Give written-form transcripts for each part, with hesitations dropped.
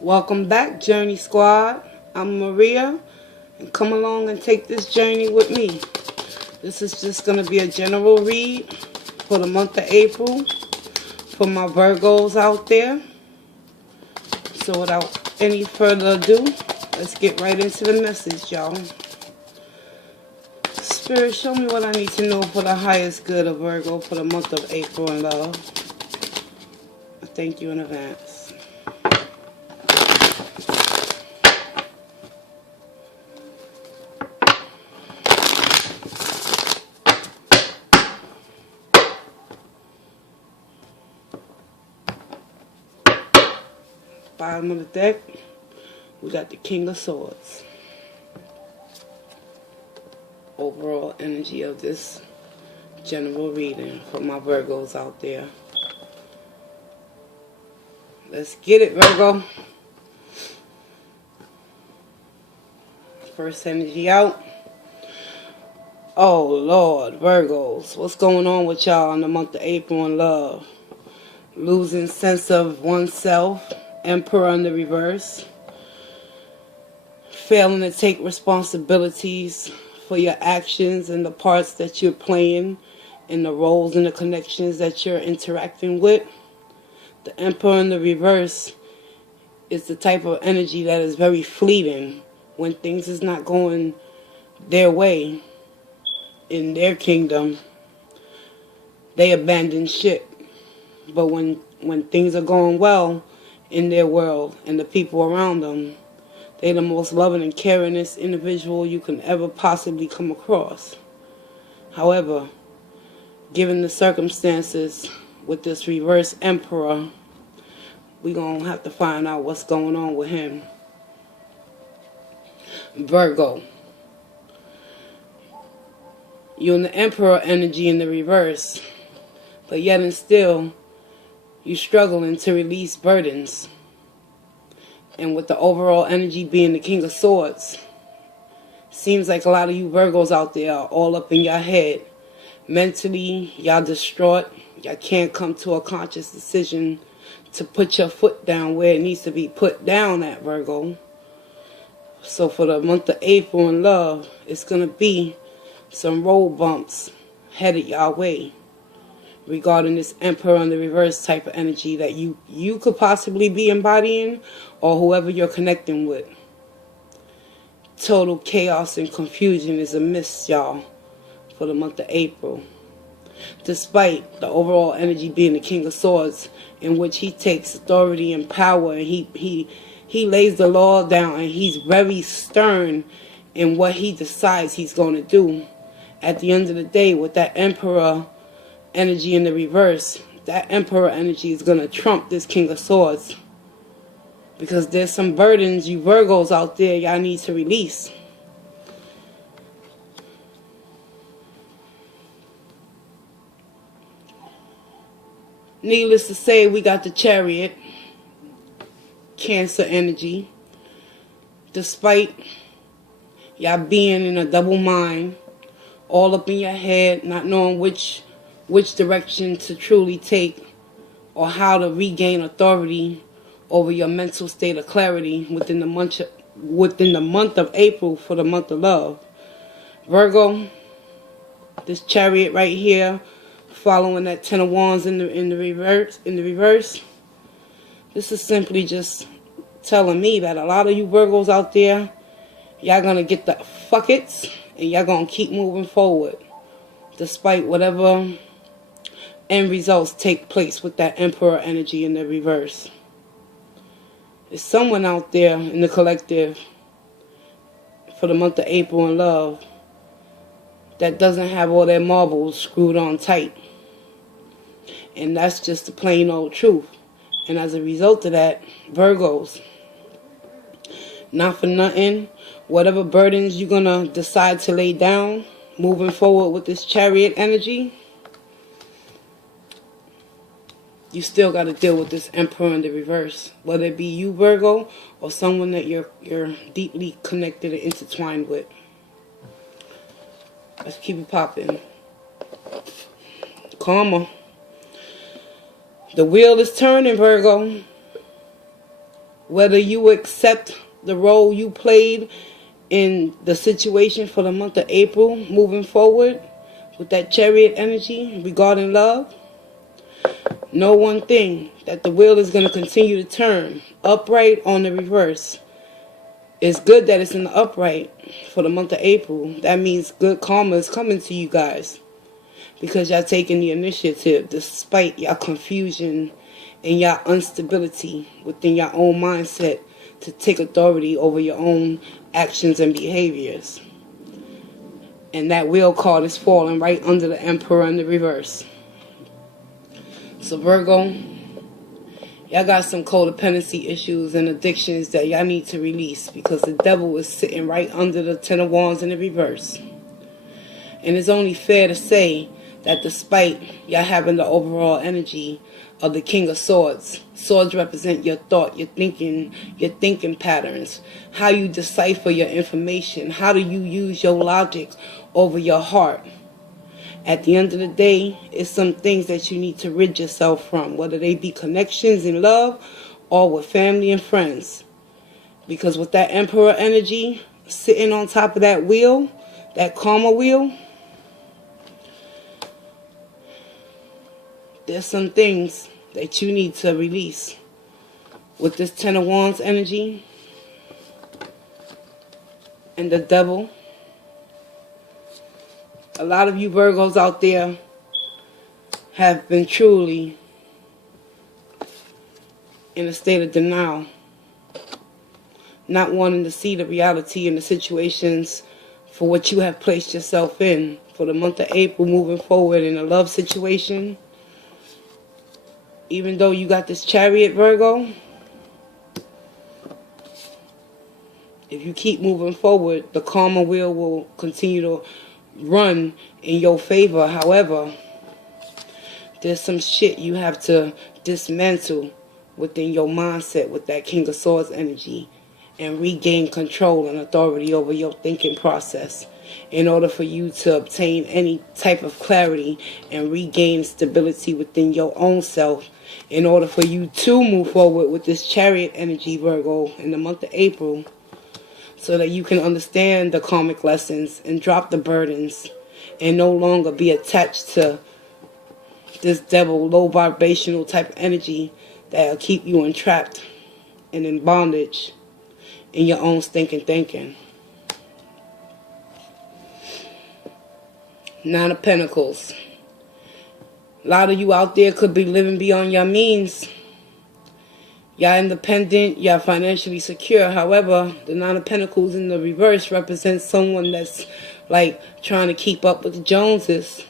Welcome back, Journey Squad. I'm Maria, and come along and take this journey with me. This is just going to be a general read for the month of April for my Virgos out there. So without any further ado, let's get right into the message, y'all. Spirit, show me what I need to know for the highest good of Virgo for the month of April in love. I thank you in advance. Bottom of the deck, we got the King of Swords. Overall energy of this general reading for my Virgos out there. Let's get it, Virgo. First energy out. Oh Lord, Virgos, what's going on with y'all in the month of April in love? Losing sense of oneself. Emperor in the reverse. Failing to take responsibilities for your actions and the parts that you're playing and the roles and the connections that you're interacting with. The Emperor in the reverse is the type of energy that is very fleeting. When things is not going their way in their kingdom, they abandon ship. But when things are going well in their world and the people around them, they're the most loving and caringest individual you can ever possibly come across. However, given the circumstances with this reverse emperor, we're going to have to find out what's going on with him. Virgo, you're in the emperor energy in the reverse, but yet and still you're struggling to release burdens. And with the overall energy being the King of Swords, seems like a lot of you Virgos out there are all up in your head. Mentally, y'all distraught. Y'all can't come to a conscious decision to put your foot down where it needs to be put down at, Virgo. So for the month of April in love, it's going to be some road bumps headed your way regarding this Emperor in the reverse type of energy that you could possibly be embodying, or whoever you're connecting with. Total chaos and confusion is amiss, y'all, for the month of April. Despite the overall energy being the King of Swords, in which he takes authority and power, and he lays the law down, and he's very stern in what he decides he's going to do. At the end of the day, with that Emperor energy in the reverse, that Emperor energy is going to trump this King of Swords. Because there's some burdens you Virgos out there y'all need to release. Needless to say, we got the Chariot, Cancer energy. Despite y'all being in a double mind, all up in your head, not knowing which direction to truly take or how to regain authority over your mental state of clarity within the month of April for the month of love. Virgo, this Chariot right here, following that Ten of Wands in the reverse. This is simply just telling me that a lot of you Virgos out there, y'all gonna get the fuck it's, and y'all gonna keep moving forward despite whatever end results take place with that Emperor energy in the reverse. There's someone out there in the collective for the month of April in love that doesn't have all their marbles screwed on tight. And that's just the plain old truth. And as a result of that, Virgos, not for nothing, whatever burdens you're going to decide to lay down moving forward with this Chariot energy, you still got to deal with this Emperor in the reverse. Whether it be you, Virgo, or someone that you're deeply connected and intertwined with. Let's keep it popping. Karma. The wheel is turning, Virgo. Whether you accept the role you played in the situation for the month of April moving forward with that chariot energy regarding love, know one thing, that the wheel is going to continue to turn upright on the reverse. It's good that it's in the upright for the month of April. That means good karma is coming to you guys, because y'all taking the initiative despite y'all confusion and y'all instability within your own mindset to take authority over your own actions and behaviors. And that wheel card is falling right under the Emperor in the reverse. So Virgo, y'all got some codependency issues and addictions that y'all need to release, because the devil is sitting right under the Ten of Wands in the reverse. And it's only fair to say that despite y'all having the overall energy of the King of Swords, swords represent your thought, your thinking patterns, how you decipher your information, how do you use your logic over your heart. At the end of the day, it's some things that you need to rid yourself from, whether they be connections in love or with family and friends. Because with that Emperor energy sitting on top of that wheel, that karma wheel, there's some things that you need to release. With this Ten of Wands energy and the devil, a lot of you Virgos out there have been truly in a state of denial, not wanting to see the reality and the situations for what you have placed yourself in for the month of April moving forward in a love situation. Even though you got this Chariot, Virgo, if you keep moving forward, the karma wheel will continue to run in your favor. However, there's some shit you have to dismantle within your mindset with that King of Swords energy and regain control and authority over your thinking process in order for you to obtain any type of clarity and regain stability within your own self, in order for you to move forward with this Chariot energy, Virgo, in the month of April, so that you can understand the karmic lessons and drop the burdens and no longer be attached to this devil, low vibrational type of energy that will keep you entrapped and in bondage in your own stinking thinking. Nine of Pentacles. A lot of you out there could be living beyond your means. Y'all independent, y'all financially secure. However, the Nine of Pentacles in the reverse represents someone that's like trying to keep up with the Joneses.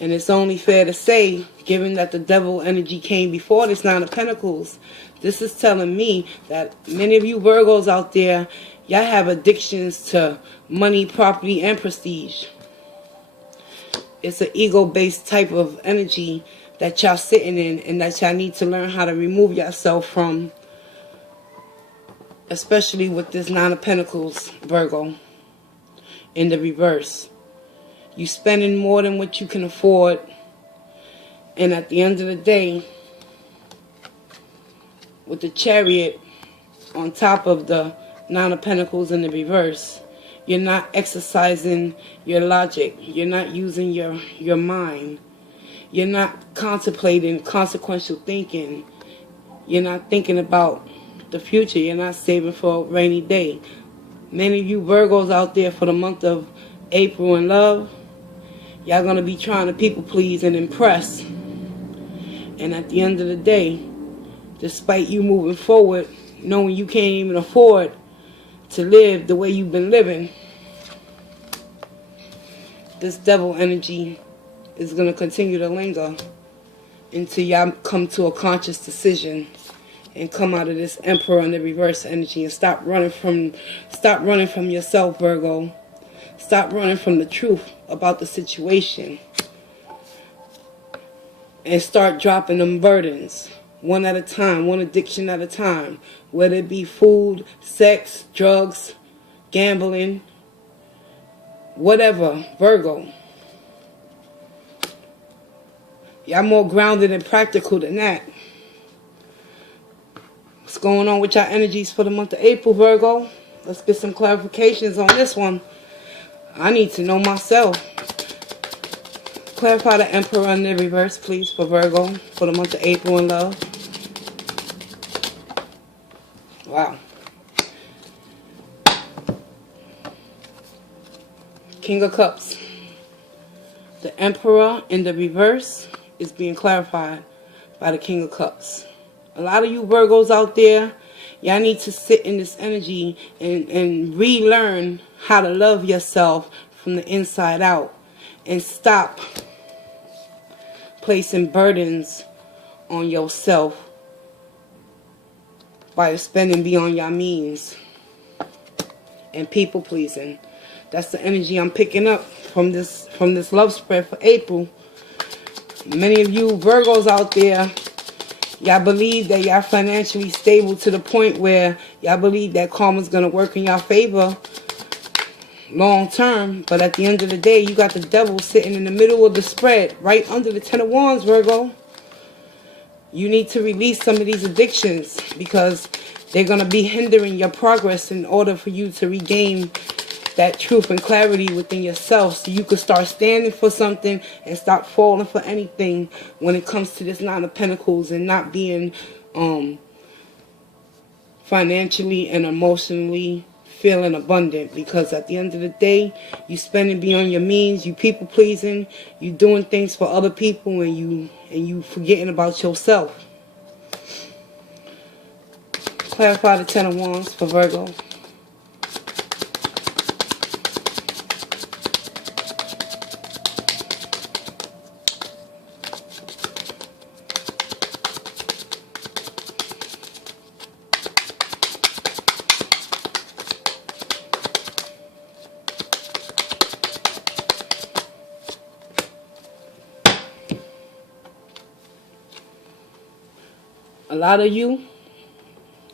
And it's only fair to say, given that the devil energy came before this Nine of Pentacles, this is telling me that many of you Virgos out there, y'all have addictions to money, property, and prestige. It's an ego-based type of energy that y'all sitting in, and that y'all need to learn how to remove yourself from, especially with this Nine of Pentacles, Virgo, in the reverse. You spending more than what you can afford, and at the end of the day, with the Chariot on top of the Nine of Pentacles in the reverse, you're not exercising your logic. You're not using your mind. You're not contemplating consequential thinking. You're not thinking about the future. You're not saving for a rainy day. Many of you Virgos out there for the month of April in love, y'all going to be trying to people please and impress. And at the end of the day, despite you moving forward, knowing you can't even afford to live the way you've been living, this devil energy is going to continue to linger until y'all come to a conscious decision and come out of this Emperor in the reverse energy and stop running from yourself, Virgo. Stop running from the truth about the situation and start dropping them burdens one at a time, one addiction at a time, whether it be food, sex, drugs, gambling, whatever, Virgo. Y'all more grounded and practical than that. What's going on with your energies for the month of April, Virgo? Let's get some clarifications on this one. I need to know myself. Clarify the Emperor in the reverse, please, for Virgo for the month of April in love. Wow. King of Cups. The Emperor in the reverse is being clarified by the King of Cups. A lot of you Virgos out there, y'all need to sit in this energy and relearn how to love yourself from the inside out. And stop placing burdens on yourself by spending beyond your means and people pleasing. That's the energy I'm picking up from this love spread for April. Many of you Virgos out there, y'all believe that y'all financially stable to the point where y'all believe that karma's gonna work in y'all favor long term, but at the end of the day, you got the devil sitting in the middle of the spread, right under the Ten of Wands, Virgo. You need to release some of these addictions because they're gonna be hindering your progress in order for you to regain that truth and clarity within yourself, so you can start standing for something and stop falling for anything when it comes to this Nine of Pentacles and not being financially and emotionally feeling abundant. Because at the end of the day, you spending beyond your means, you people pleasing, you doing things for other people, and you forgetting about yourself. Clarify the Ten of Wands for Virgo. A lot of you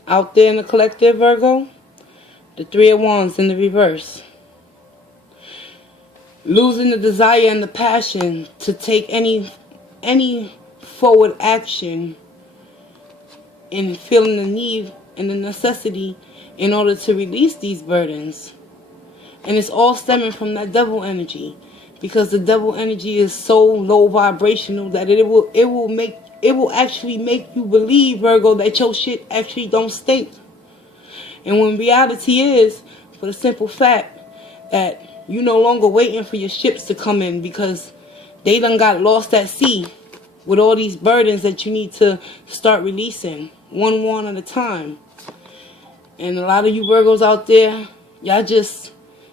out there in the collective, Virgo, the Three of Wands in the reverse. Losing the desire and the passion to take any forward action, and feeling the need and the necessity in order to release these burdens. And it's all stemming from that devil energy, because the devil energy is so low vibrational that it will actually make you believe, Virgo, that your shit actually don't stink. And when reality is, for the simple fact that you no longer waiting for your ships to come in, because they done got lost at sea with all these burdens that you need to start releasing one at a time. And a lot of you Virgos out there, y'all just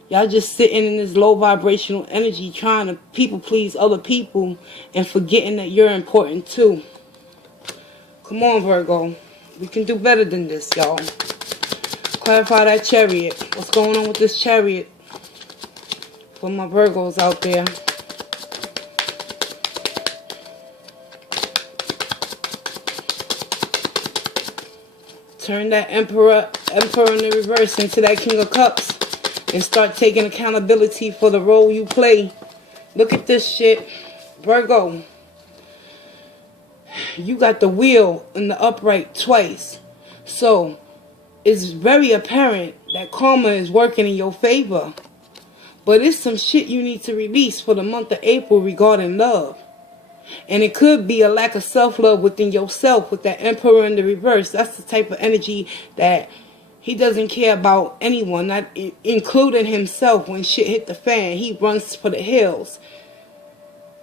sitting in this low vibrational energy trying to people please other people and forgetting that you're important too. Come on, Virgo. We can do better than this, y'all. Clarify that Chariot. What's going on with this Chariot for my Virgos out there? Turn that Emperor in the reverse into that King of Cups and start taking accountability for the role you play. Look at this shit, Virgo. You got the wheel in the upright twice. So it's very apparent that karma is working in your favor. But it's some shit you need to release for the month of April regarding love. And it could be a lack of self-love within yourself with that Emperor in the reverse. That's the type of energy that he doesn't care about anyone, not including himself. When shit hit the fan, he runs for the hills.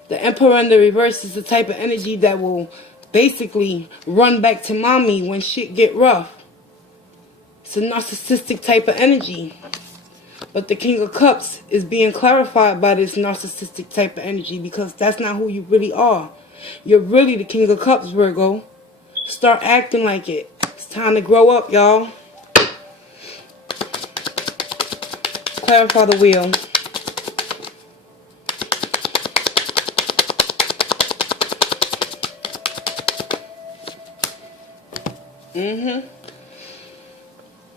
The Emperor in the reverse is the type of energy that will basically run back to mommy when shit get rough. It's a narcissistic type of energy. But the King of Cups is being clarified by this narcissistic type of energy, because that's not who you really are. You're really the King of Cups, Virgo. Start acting like it. It's time to grow up, y'all. Clarify the wheel.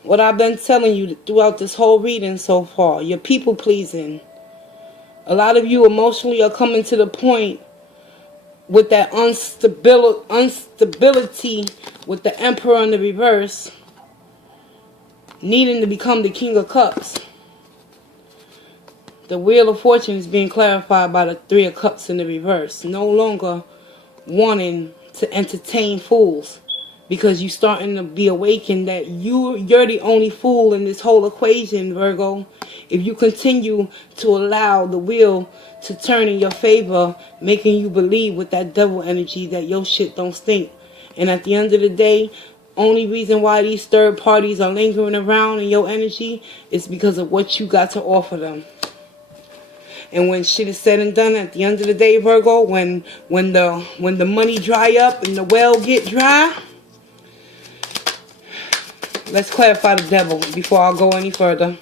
What I've been telling you throughout this whole reading so far, you're people pleasing. A lot of you emotionally are coming to the point with that instability with the Emperor in the reverse, needing to become the King of Cups. The Wheel of Fortune is being clarified by the Three of Cups in the reverse. No longer wanting to entertain fools, because you're starting to be awakened that you're the only fool in this whole equation, Virgo. If you continue to allow the wheel to turn in your favor, making you believe with that devil energy that your shit don't stink. And at the end of the day, only reason why these third parties are lingering around in your energy is because of what you got to offer them. And when shit is said and done, at the end of the day, Virgo, when the money dry up and the well get dry, let's clarify the devil before I go any further.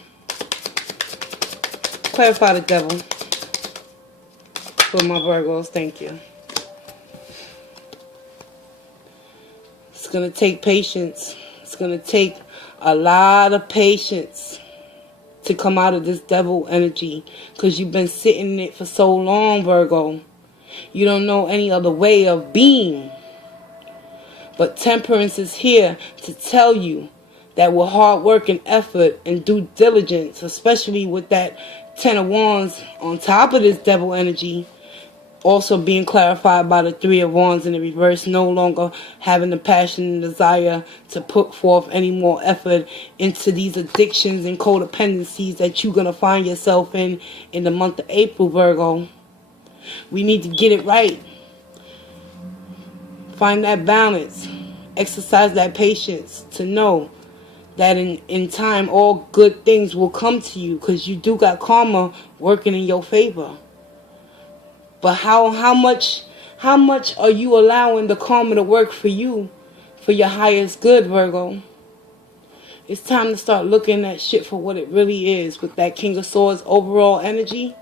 Clarify the devil for my Virgos. Thank you. It's going to take patience. It's going to take a lot of patience to come out of this devil energy, because you've been sitting in it for so long, Virgo. You don't know any other way of being. But Temperance is here to tell you that with hard work and effort and due diligence, especially with that Ten of Wands on top of this devil energy, also being clarified by the Three of Wands in the reverse, no longer having the passion and desire to put forth any more effort into these addictions and codependencies that you're going to find yourself in the month of April, Virgo. We need to get it right. Find that balance. Exercise that patience to know that in time all good things will come to you, because you do got karma working in your favor. But how much are you allowing the karma to work for you, for your highest good, Virgo? It's time to start looking at shit for what it really is. With that King of Swords overall energy,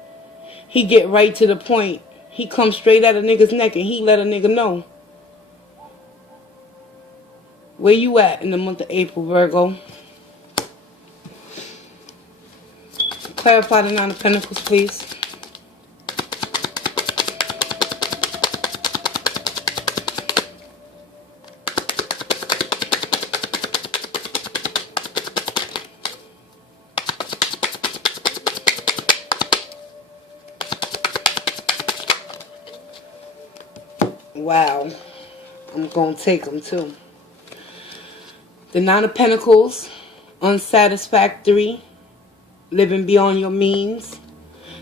he get right to the point. He comes straight at a nigga's neck and he let a nigga know. Where you at in the month of April, Virgo? Clarify the Nine of Pentacles, please. Wow. I'm going to take them too. The Nine of Pentacles, unsatisfactory, living beyond your means,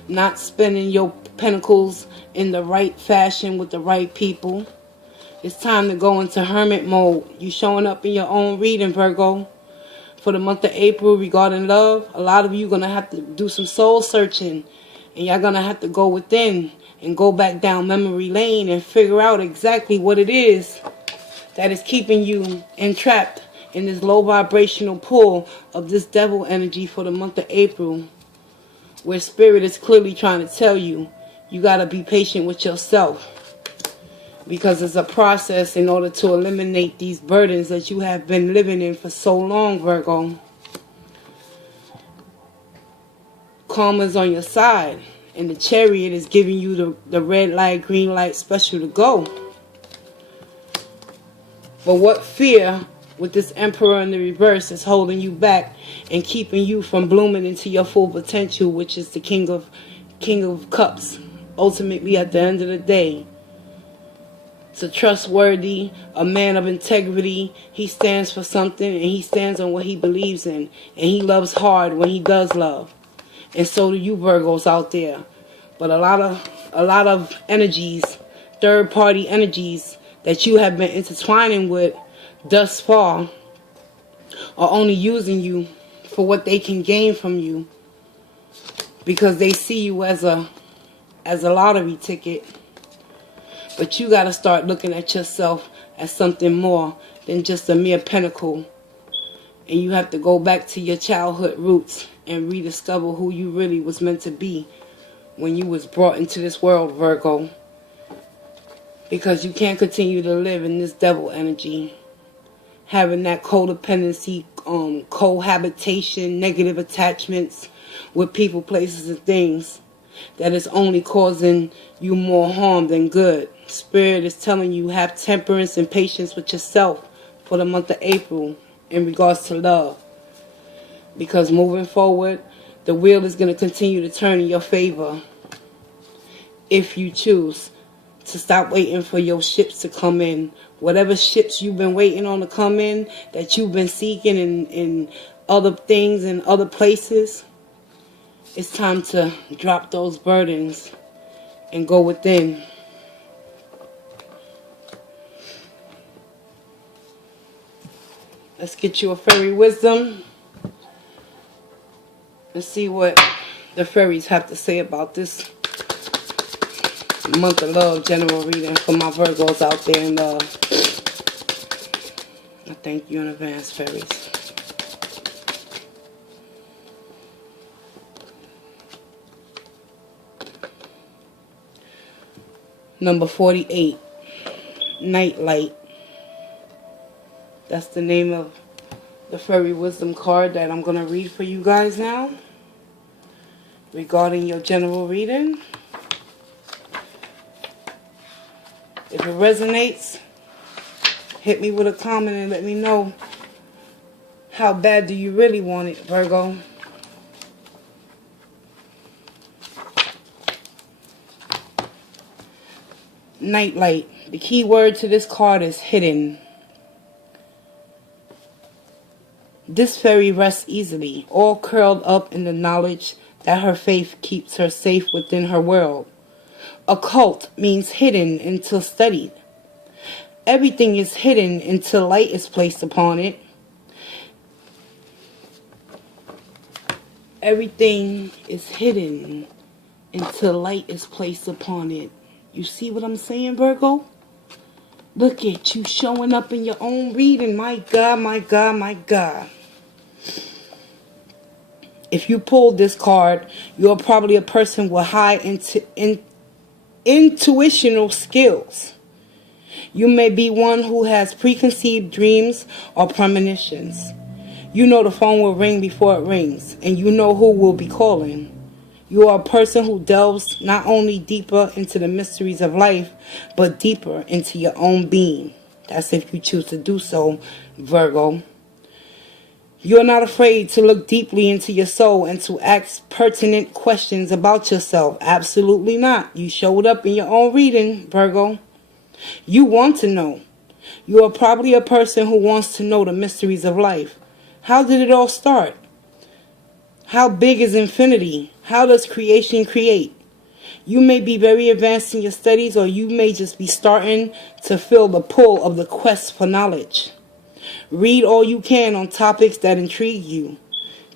not spending your pentacles in the right fashion with the right people. It's time to go into hermit mode. You showing up in your own reading, Virgo. For the month of April regarding love, a lot of you going to have to do some soul searching. And y'all going to have to go within and go back down memory lane and figure out exactly what it is that is keeping you entrapped in this low vibrational pull of this devil energy for the month of April, where spirit is clearly trying to tell you, you got to be patient with yourself, because it's a process in order to eliminate these burdens that you have been living in for so long, Virgo. Karma's on your side, and the Chariot is giving you the red light, green light special to go. But what fear with this Emperor in the reverse is holding you back and keeping you from blooming into your full potential, which is the King of Cups. Ultimately, at the end of the day, it's a trustworthy, a man of integrity. He stands for something, and he stands on what he believes in, and he loves hard when he does love. And so do you, Virgos out there. But a lot of energies, third party energies that you have been intertwining with thus far are only using you for what they can gain from you, because they see you as a lottery ticket. But you got to start looking at yourself as something more than just a mere pentacle. And you have to go back to your childhood roots and rediscover who you really was meant to be when you was brought into this world, Virgo. Because you can't continue to live in this devil energy, having that codependency, cohabitation, negative attachments with people, places, and things that is only causing you more harm than good. Spirit is telling you, have temperance and patience with yourself, for the month of April in regards to love. Because moving forward, the wheel is going to continue to turn in your favor if you choose to stop waiting for your ships to come in. Whatever ships you've been waiting on to come in, that you've been seeking in other things and other places, it's time to drop those burdens and go within. Let's get you a fairy wisdom and see what the fairies have to say about this month of love general reading for my Virgos out there in love. I thank you in advance, fairies. Number 48, Nightlight. That's the name of the fairy wisdom card that I'm going to read for you guys now regarding your general reading. If it resonates, hit me with a comment and let me know how bad do you really want it, Virgo. Nightlight. The key word to this card is hidden. This fairy rests easily, all curled up in the knowledge that her faith keeps her safe within her world. Occult means hidden until studied. Everything is hidden until light is placed upon it. Everything is hidden until light is placed upon it. You see what I'm saying, Virgo? Look at you showing up in your own reading. My God, my God, my God. If you pulled this card, you're probably a person with high intuitional skills. You may be one who has preconceived dreams or premonitions. You know the phone will ring before it rings, and you know who will be calling. You are a person who delves not only deeper into the mysteries of life, but deeper into your own being. That's if you choose to do so, Virgo. You're not afraid to look deeply into your soul and to ask pertinent questions about yourself. Absolutely not. You showed up in your own reading, Virgo. You want to know. You are probably a person who wants to know the mysteries of life. How did it all start? How big is infinity? How does creation create? You may be very advanced in your studies, or you may just be starting to feel the pull of the quest for knowledge. Read all you can on topics that intrigue you.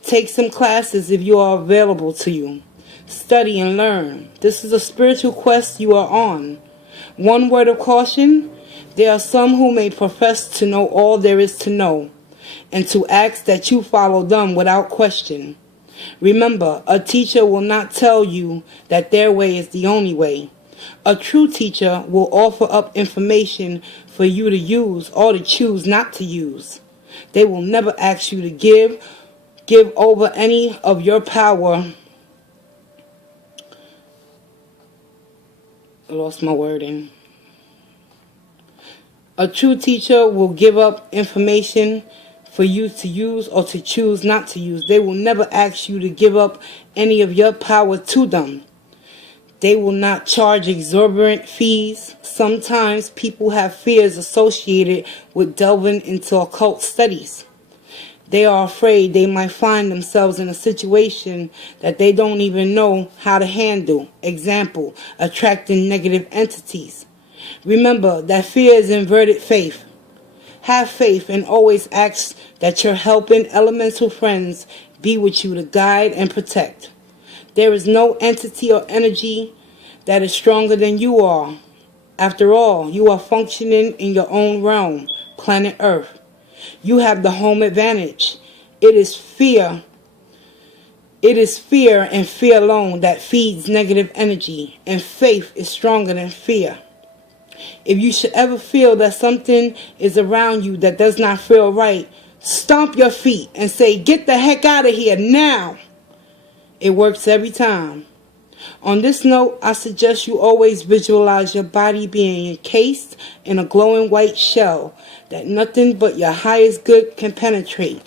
Take some classes if you are available to you. Study and learn. This is a spiritual quest you are on. One word of caution: there are some who may profess to know all there is to know, and to ask that you follow them without question. Remember, a teacher will not tell you that their way is the only way. A true teacher will offer up information for you to use or to choose not to use. They will never ask you to give over any of your power. I lost my wording. A true teacher will give up information for you to use or to choose not to use. They will never ask you to give up any of your power to them. They will not charge exorbitant fees. Sometimes people have fears associated with delving into occult studies. They are afraid they might find themselves in a situation that they don't even know how to handle. Example, attracting negative entities. Remember that fear is inverted faith. Have faith and always ask that your helping elemental friends be with you to guide and protect. There is no entity or energy that is stronger than you are. After all, you are functioning in your own realm, planet Earth. You have the home advantage. It is fear. It is fear and fear alone that feeds negative energy, and faith is stronger than fear. If you should ever feel that something is around you that does not feel right, stomp your feet and say, "Get the heck out of here now." It works every time. On this note, I suggest you always visualize your body being encased in a glowing white shell that nothing but your highest good can penetrate.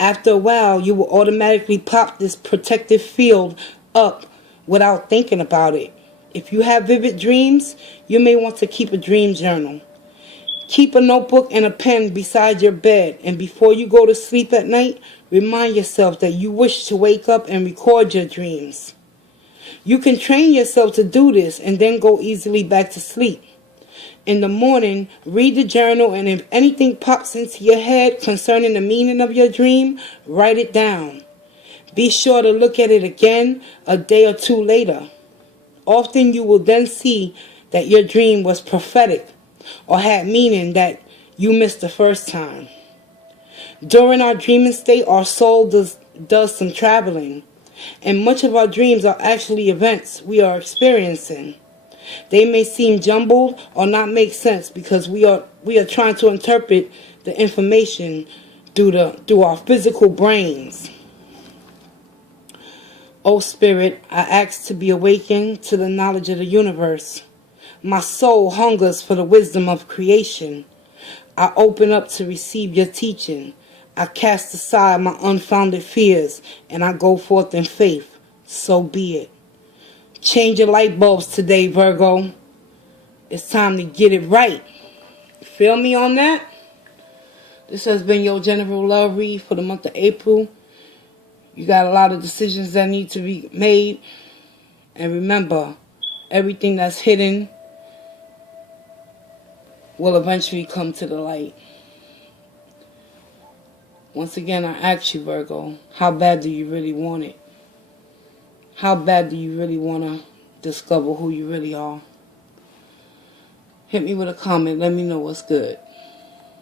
After a while, you will automatically pop this protective field up without thinking about it. If you have vivid dreams, you may want to keep a dream journal. Keep a notebook and a pen beside your bed, and before you go to sleep at night, remind yourself that you wish to wake up and record your dreams. You can train yourself to do this and then go easily back to sleep. In the morning, read the journal, and if anything pops into your head concerning the meaning of your dream, write it down. Be sure to look at it again a day or two later. Often you will then see that your dream was prophetic or had meaning that you missed the first time. During our dreaming state, our soul does some traveling, and much of our dreams are actually events we are experiencing. They may seem jumbled or not make sense because we are trying to interpret the information through our physical brains. O Spirit, I ask to be awakened to the knowledge of the universe. My soul hungers for the wisdom of creation. I open up to receive your teaching. I cast aside my unfounded fears, and I go forth in faith. So be it. Change your light bulbs today, Virgo. It's time to get it right. Feel me on that? This has been your general love read for the month of April. You got a lot of decisions that need to be made. And remember, everything that's hidden will eventually come to the light. Once again, I ask you, Virgo, how bad do you really want it? How bad do you really want to discover who you really are? Hit me with a comment. Let me know what's good.